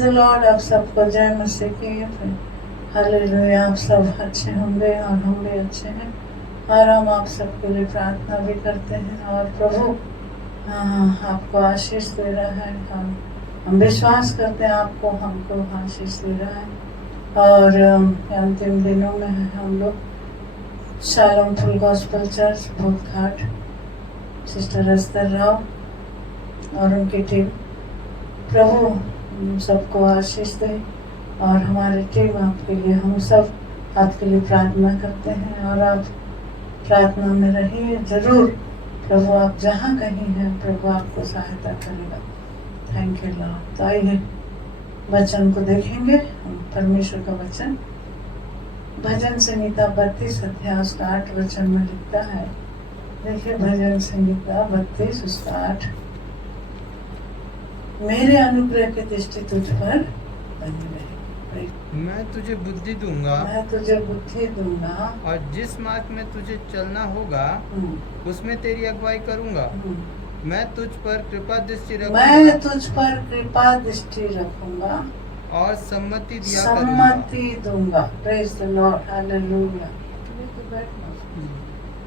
Praise the Lord. आप सबको जय मसीह की। हालेलुया। आप सब अच्छे होंगे और हम भी अच्छे हैं और हम आप सबके लिए प्रार्थना भी करते हैं और प्रभु आपको आशीष दे रहा है। हम विश्वास करते हैं आपको हमको आशीष दे रहा है। और अंतिम दिनों में हम लोग शालोम फुल गॉस्पेल चर्च भूत घाट सिस्टर अस्तर राव और उनकी टीम, प्रभु सबको आशीष दे। और हमारी टीम आपके लिए, हम सब आपके लिए प्रार्थना करते हैं और आप प्रार्थना में रहिए जरूर। प्रभु आप जहाँ कहीं हैं प्रभु आपको सहायता करेगा। Thank you Lord. तो आइए वचन को देखेंगे। परमेश्वर का वचन भजन संहिता 32 अध्याय उसका 8 वचन में लिखता है। देखिए भजन संहिता 32 उसका 8। मेरे अनुग्रह की दृष्टि तुझ पर बनी रहे। मैं तुझे बुद्धि दूंगा, मैं तुझे बुद्धि दूंगा और जिस मार्ग में तुझे चलना होगा उसमें तेरी अगुवाई करूंगा। मैं तुझ पर कृपा दृष्टि रखूंगा, मैं तुझ पर कृपा दृष्टि रखूंगा और सम्मति दिया सम्मति दूंगा। Praise the Lord. Hallelujah.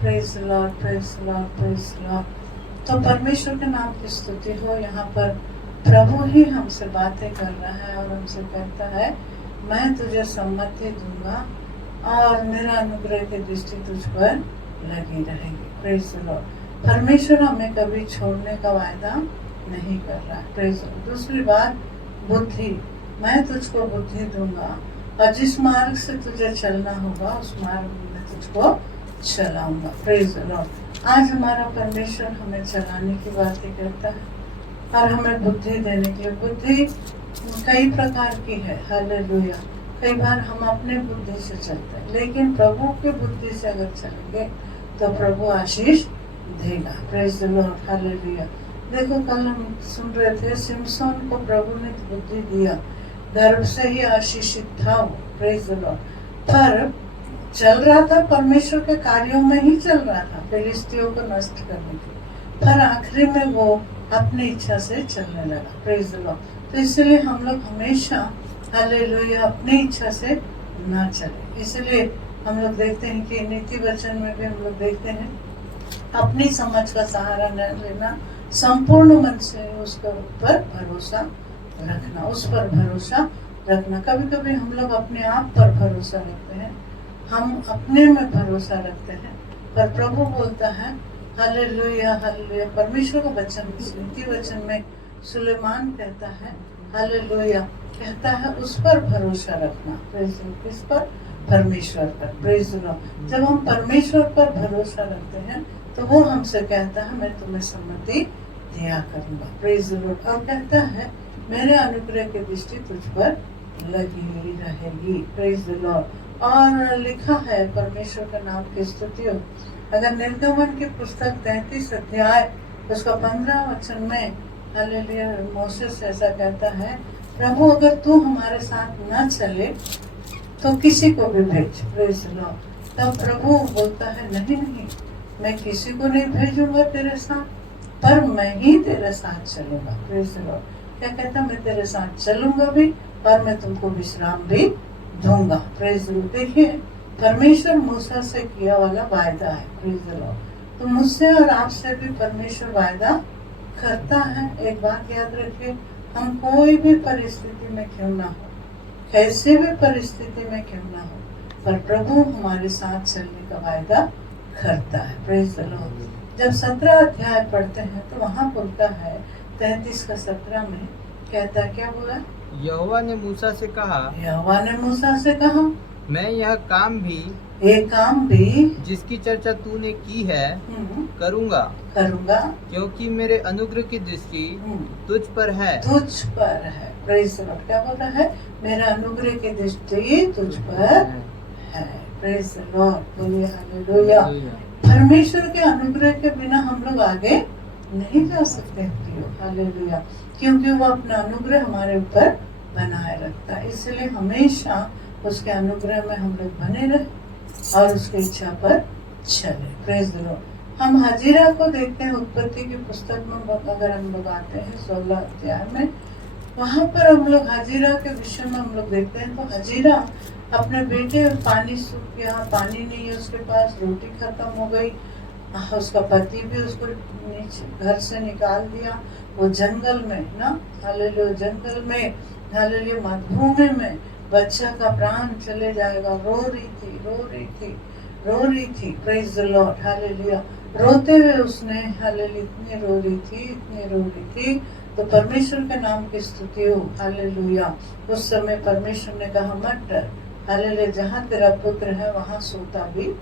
Praise the Lord, praise the Lord, praise the Lord. तो परमेश्वर के नाम की स्तुति हो। यहाँ पर प्रभु ही हमसे बातें कर रहा है और हमसे कहता है मैं तुझे सम्मति दूंगा और मेरा अनुग्रह की दृष्टि तुझ पर लगी रहेगी। Praise the Lord. परमेश्वर हमें कभी छोड़ने का वायदा नहीं कर रहा है। Praise the Lord. दूसरी बात बुद्धि, मैं तुझको बुद्धि दूंगा और जिस मार्ग से तुझे चलना होगा उस मार्ग में तुझको चलाऊंगा। Praise the Lord. आज हमारा परमेश्वर हमें चलाने की बातें करता है और हमें बुद्धि देने के लिए। बुद्धि कई प्रकार की है। हालेलुया। कई बार हम अपने बुद्धि से चलते हैं, लेकिन प्रभु की बुद्धि से अगर चलेंगे तो प्रभु आशीष देगा। Praise the Lord. हालेलुया। देखो कल हम सुन रहे थे सिमसोन को प्रभु ने बुद्धि दिया, गर्भ से ही आशीषित था वो। Praise the Lord. पर चल रहा था परमेश्वर के कार्यों में ही चल रहा था, फिलिस्तियों को नष्ट करने के। पर आखिरी में वो अपनी इच्छा से चलने लगा। Praise the Lord. तो इसलिए हम लोग हमेशा हालेलुया अपनी इच्छा से ना चले। इसलिए हम लोग देखते हैं कि नीति वचन में भी हम लोग देखते हैं अपनी समझ का सहारा न लेना, संपूर्ण मन से उसके ऊपर भरोसा रखना, उस पर भरोसा रखना। कभी कभी हम लोग अपने आप पर भरोसा रखते हैं, हम अपने में भरोसा रखते हैं, पर प्रभु बोलता है हालेलुया हालेलुया। परमेश्वर का वचन नीति वचन में सुलेमान कहता है हालेलुया, कहता है उस पर भरोसा रखना। किस पर? परमेश्वर पर। Praise the Lord. जब हम परमेश्वर पर भरोसा रखते हैं तो वो हमसे कहता है मैं तुम्हें सम्मति दिया करूंगा। Praise the Lord. और कहता है मेरे अनुग्रह की दृष्टि तुझ पर लगी रहेगी। Praise the Lord. और लिखा है परमेश्वर का नाम की स्तुति हो। अगर निर्गमन की पुस्तक 33 अध्याय उसका 15 वचन में हालेलुया मोसेस ऐसा कहता है प्रभु अगर तू हमारे साथ न चले तो किसी को भी भेज। Praise the Lord. तब प्रभु बोलता है नहीं नहीं, मैं किसी को नहीं भेजूंगा तेरे साथ, पर मैं ही तेरे साथ चलूंगा। Praise the Lord. क्या कहता, मैं तेरे साथ चलूंगा भी और मैं तुमको विश्राम भी दूंगा। Praise the Lord. देखिए परमेश्वर मूसा से किया वाला वायदा है। Praise the Lord. तो मुझसे और आपसे भी परमेश्वर वायदा करता है। एक बात याद रखिए, हम कोई भी परिस्थिति में क्यों ना हो, कैसे भी परिस्थिति में क्यों ना हो, पर प्रभु हमारे साथ चलने का वायदा करता है। Praise the Lord. जब 17 अध्याय पढ़ते हैं तो वहाँ बोलता है 33 का 17 में कहता क्या बोला? यहोवा ने मूसा से कहा, यहोवा ने मूसा से कहा मैं यह काम भी जिसकी चर्चा तूने की है करूँगा क्योंकि मेरे अनुग्रह की दृष्टि तुझ पर है। Praise the Lord. क्या बोलता है? मेरा अनुग्रह की दृष्टि तुझ पर है। Praise the Lord. बोलिए हालेलुया। परमेश्वर के अनुग्रह के बिना हम लोग आगे नहीं जा सकते। हालेलुया। क्योंकि वो अपना अनुग्रह हमारे ऊपर बनाए रखता है। इसलिए हमेशा उसके अनुग्रह में हम लोग बने रहे और उसकी इच्छा पर चले। Praise the Lord. हम हाजिरा को देखते हैं उत्पत्ति की पुस्तक में। अगर हम लोग आते हैं 16 अध्याय में वहां पर हम लोग हजीरा के विषय में हम लोग देखते हैं, तो हजीरा अपने बेटे, पानी सूख गया, पानी नहीं है उसके पास, रोटी खत्म हो गई, उसका पति भी उसको नीचे घर से निकाल दिया, वो जंगल में ना, हालेलुया, जंगल में, हालेलुया, मरुभूमि में बच्चा का प्राण चले जाएगा, रो रही थी, रो रही थी, रो रही थी, प्रेज द लॉर्ड, हालेलुया, रोते हुए उसने, हालेलुया, इतनी रो रही थी, इतनी रो रही थी, तो परमेश्वर के नाम की स्तुति हो, हालेलुया। उस समय परमेश्वर ने कहा मत डर, हालेलुया, जहाँ तेरा पुत्र है वहाँ सोता भी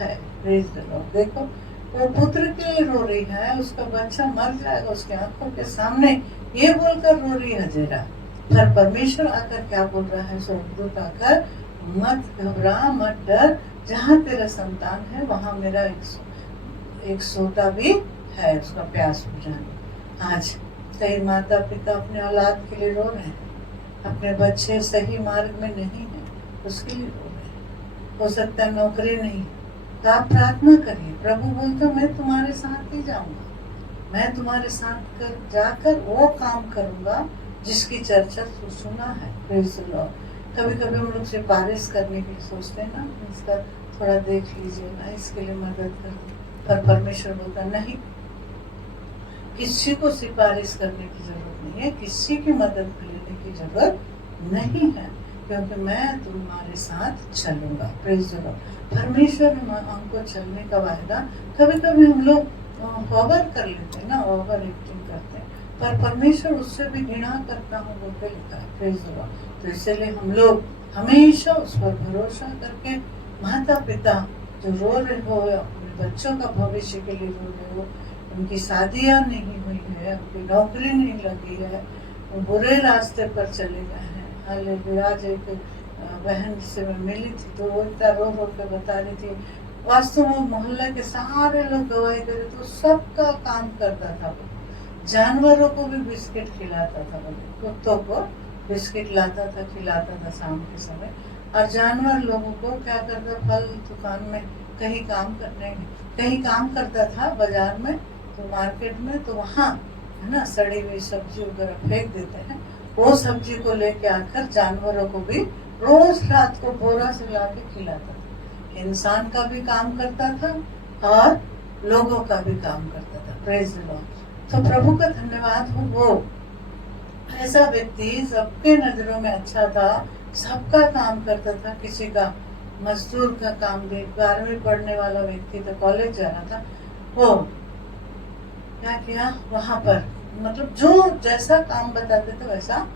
है, प्रेज द लॉर्ड। देखो वो पुत्र के लिए रो रही है, उसका बच्चा मर जाएगा उसके आंखों के सामने, ये बोलकर रो रही है हजेरा, पर परमेश्वर आकर क्या बोल रहा है, स्वर्गदूत आकर, मत घबरा, मत डर, जहाँ तेरा संतान है वहाँ मेरा एक सोता भी है, उसका प्यास बुझाने। आज कई माता पिता अपने औलाद के लिए रो रहे हैं, अपने बच्चे सही मार्ग में नहीं है उसके लिए रो रहे हैं, हो सकता है नौकरी नहीं, तो आप प्रार्थना करिए, प्रभु बोलते मैं तुम्हारे साथ ही जाऊंगा, मैं तुम्हारे साथ जाकर वो काम करूंगा जिसकी चर्चा सुना है, प्रेज़ द लॉर्ड। कभी कभी हम लोग सिफारिश करने की सोचते हैं ना, इसका थोड़ा देख लीजिए ना, इसके लिए मदद कर दो, पर परमेश्वर बोलता नहीं, किसी को सिफारिश करने की जरूरत नहीं है, किसी की मदद लेने की जरूरत नहीं है, क्योंकि मैं तुम्हारे साथ चलूंगा, प्रेज़ द लॉर्ड। परमेश्वर हमको चलने का वायदा, कभी कभी हम लोग ओवर कर लेते हैं ना, ओवर एक्टिंग करते हैं, पर परमेश्वर उससे भी घृणा करता हूँ बोल के लिखा है, प्रेज़ द लॉर्ड। तो इसलिए हम लोग हमेशा उस पर भरोसा करके, माता पिता जो रो रहे हो, अपने बच्चों का भविष्य के लिए रो रहे हो, उनकी शादियाँ नहीं हुई है, उनकी नौकरी नहीं लगी है, वो बुरे रास्ते पर चले गए हैं, हालेलुया। आज एक बहन से मैं मिली थी, तो वो इतना रो रो के बता रही थी, वास्तव में मोहल्ले के सारे लोग गवाही दे रहे, तो सबका काम करता था वो, जानवरों को भी बिस्किट खिलाता था, कुत्तों को बिस्किट लाता था, खिलाता था शाम के समय, और जानवर लोगों को क्या करता, फल दुकान में कहीं काम करता था, बाजार में, तो मार्केट में, तो वहाँ है ना सड़ी हुई सब्जी वगैरह फेंक देते हैं, वो सब्जी को लेके आकर जानवरों को भी रोज रात को बोरा से ला के खिलाता था, इंसान का भी काम करता था और लोगों का भी काम करता था, प्रेज़ द लॉर्ड। तो प्रभु का धन्यवाद हो, वो ऐसा व्यक्ति सबके नजरों में अच्छा था, सबका काम करता था, किसी का मजदूर का काम भी, 12वीं पढ़ने वाला व्यक्ति था, कॉलेज जा रहा था, वो क्या किया वहां पर, मतलब जो जैसा काम बताते थे वैसा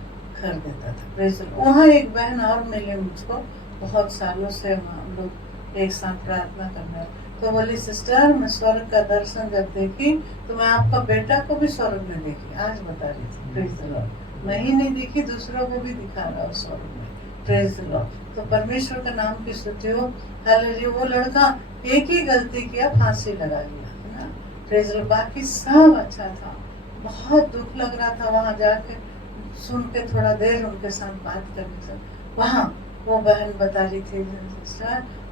कर देता था, प्रेज़ द लॉर्ड। वहाँ एक बहन और मिली मुझको, बहुत सालों से हम लोग एक साथ प्रार्थना करने, तो बोली सिस्टर मैं स्वर्ग का दर्शन जब देखी तो मैं आपका बेटा को भी स्वर्ग में देखी, आज बता रही थी, प्रेज़ द लॉर्ड। मैं ही नहीं देखी, दूसरों को भी दिखा रहा स्वर्ग में, प्रेज़ द लॉर्ड। तो परमेश्वर का नाम की स्तुति हो, हालेलुया। वो लड़का एक ही गलती किया, फांसी लगा लिया, है ना, प्रेज़ द लॉर्ड, बाकी सब अच्छा था। बहुत दुख लग रहा था वहां जाके सुन के, थोड़ा देर उनके साथ बात करने से, वहाँ वो बहन बता रही थी,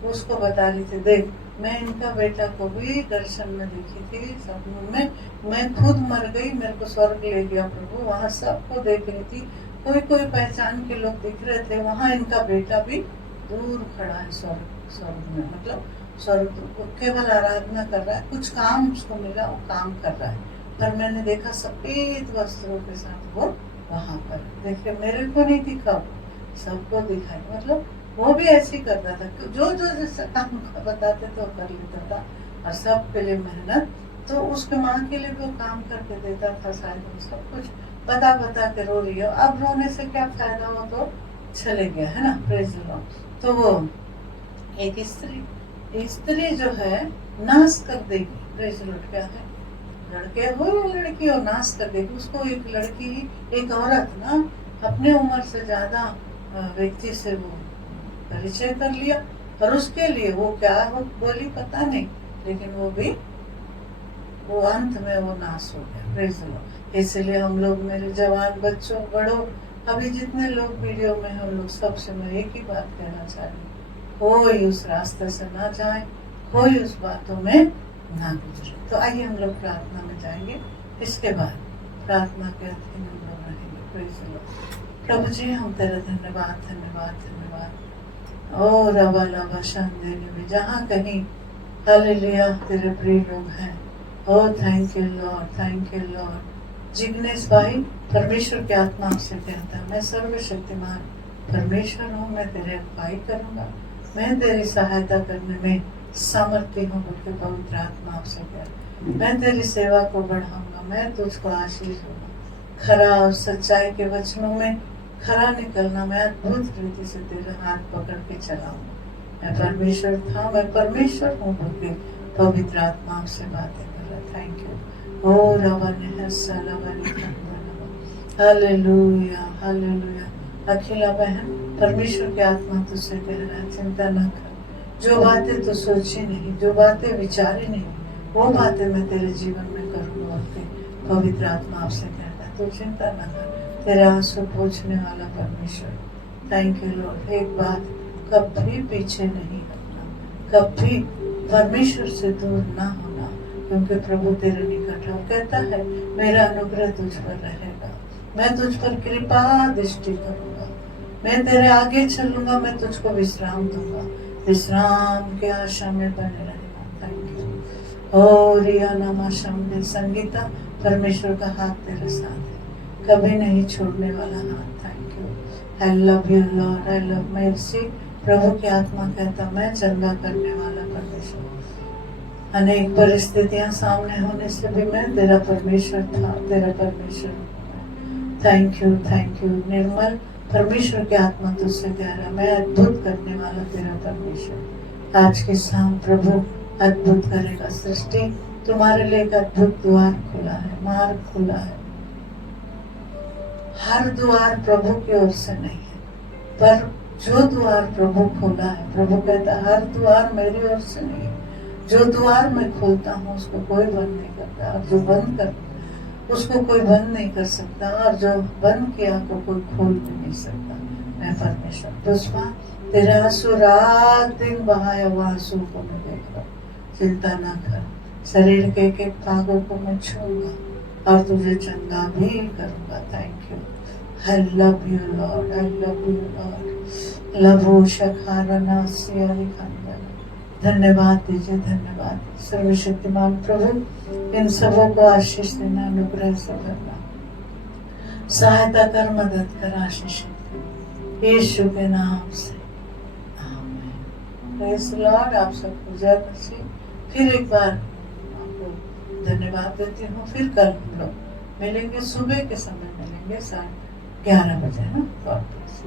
उसको बता रही थी, देख मैं इनका बेटा को भी दर्शन में देखी थी, सपनों में, मैं खुद मर गई, मेरे को स्वर्ग ले गया प्रभु, वहाँ सबको देख रही थी, कोई कोई पहचान के लोग दिख रहे थे, वहाँ इनका बेटा भी दूर खड़ा है स्वर्ग में, मतलब स्वर्ग केवल आराधना कर रहा है, कुछ काम उसको मिला, वो काम कर रहा है, पर मैंने देखा सफेद वस्त्रों के साथ वो वहां पर, देखिए मेरे को नहीं दिखा, सबको दिखा, मतलब वो भी ऐसे ही करता था, जो जो जैसा काम बताते थे वो कर लेता था, और सब के लिए मेहनत, तो उसके माँ के लिए भी वो काम करके देता था, शायद सब कुछ बता के रो रही हो, अब रोने से क्या फायदा, हो तो चले गया, है ना, प्रेज़ द लॉर्ड। तो वो एक स्त्री जो है नाश कर देगी, प्रेज़ द लॉर्ड। क्या है, लड़के हो या लड़की हो, नाश कर देगी उसको। एक लड़की, एक औरत ना अपने उम्र से ज्यादा व्यक्ति से वो परिचय कर लिया, और उसके लिए वो क्या हो बोली पता नहीं, लेकिन वो अंत में वो नाश हो गया, प्रेज़ द लॉर्ड। इसलिए हम लोग, मेरे जवान बच्चों, बड़ों, अभी जितने लोग वीडियो में हैं, लोग सबसे मैं एक ही बात कहना चाह रही हूँ, कोई उस रास्ते से ना जाए, कोई उस बातों में ना गुजरे। तो आइए हम लोग प्रार्थना में जाएंगे, इसके बाद प्रार्थना के अधीन हम लोग रहेंगे। Praise the lord. प्रभु जी हम तेरा धन्यवाद धन्यवाद धन्यवाद। ओ रवा लवा शांदेने में जहाँ कहीं हालेलुया तेरे प्रिय लोग हैं। Oh thank you lord, thank you lord. Jignesh भाई परमेश्वर की आत्मा आपसे कहता है मैं सर्वशक्तिमान परमेश्वर हूँ, मैं तेरे अगुवाई करूँगा, मैं तेरी सहायता करने में सामर्थ्य हूँ बोल के पवित्र आत्मा आपसे कह, मैं तेरी सेवा को बढ़ाऊंगा, मैं तुझको आशीष दूंगा। खरा और सच्चाई के वचनों में खरा निकलना, मैं अद्भुत रीति से तेरा हाथ पकड़ के चलाऊंगा। मैं परमेश्वर था, मैं परमेश्वर हूँ बोल के पवित्र आत्मा आपसे बातें कर रहा। Thank you. ओ रवाने हस्सा रवाने हालेलुया हालेलुया। अखिला बहन परमेश्वर की आत्मा तुझसे कह रहा है चिंता न कर, जो बातें तू सोची नहीं, जो बातें विचारी नहीं, वो बातें मैं तेरे जीवन में करूँगा। पवित्र आत्मा आपसे कहता है तू चिंता न कर, तेरे आंसू पोंछने वाला परमेश्वर। Thank you Lord. एक बात कभी पीछे नहीं हटना, कभी परमेश्वर से दूर ना होना, क्योंकि प्रभु तेरे निकट है। वो कहता है मेरा अनुग्रह तुझ पर रहेगा, मैं तुझ पर कृपा दृष्टि करूंगा, मैं तेरे आगे चलूंगा, मैं तुझको विश्राम दूंगा, विश्राम के आशा में बने रहना। Thank you. ओ रिया नामा शम्दे संगीता, परमेश्वर का हाथ तेरे साथ है, कभी नहीं छोड़ने वाला हाथ। Thank you. I love you lord, I love mercy. प्रभु की आत्मा कहता मैं चंगा करने वाला परमेश्वर। अनेक परिस्थितियां सामने होने से भी मैं तेरा परमेश्वर था, तेरा परमेश्वर हूँ। Thank you thank you. Nirmal परमेश्वर की आत्मा तुझसे कह रहा है मैं अद्भुत करने वाला तेरा परमेश्वर। आज के शाम प्रभु अद्भुत करेगा। सृष्टि तुम्हारे लिए एक अद्भुत द्वार खुला है, मार्ग खुला है। हर द्वार प्रभु की ओर से नहीं है, पर जो द्वार प्रभु खोला है, प्रभु कहता है हर द्वार मेरी ओर से नहीं है। जो द्वार मैं खोलता हूँ उसको कोई बंद नहीं करता, और जो बंद करता उसको कोई बंद नहीं कर सकता, और जो बंद किया को कोई खोल भी नहीं सकता। मैं परमेश्वर। पुष्पा तेरा आंसू रात दिन बहाया हुआ आंसू को मैं देख रहा हूँ। चिंता ना कर, शरीर के एक एक भागों को मैं छूऊंगा और तुझे चंगा भी करूंगा। Thank you. I love you Lord, I love you Lord। लवो शखारना सियारी खंडन। धन्यवाद दीजिए, धन्यवाद। सर्वशक्तिमान प्रभु इन सबों को आशीष देना, अनुग्रह से करना, सहायता कर, मदद कर, आशीष यीशु के नाम से आमीन। Praise the Lord. आप सबको जय मसीह। फिर एक बार आपको धन्यवाद देती हूँ। फिर कल हम लोग मिलेंगे, सुबह के समय मिलेंगे 11:30 बजे। God bless.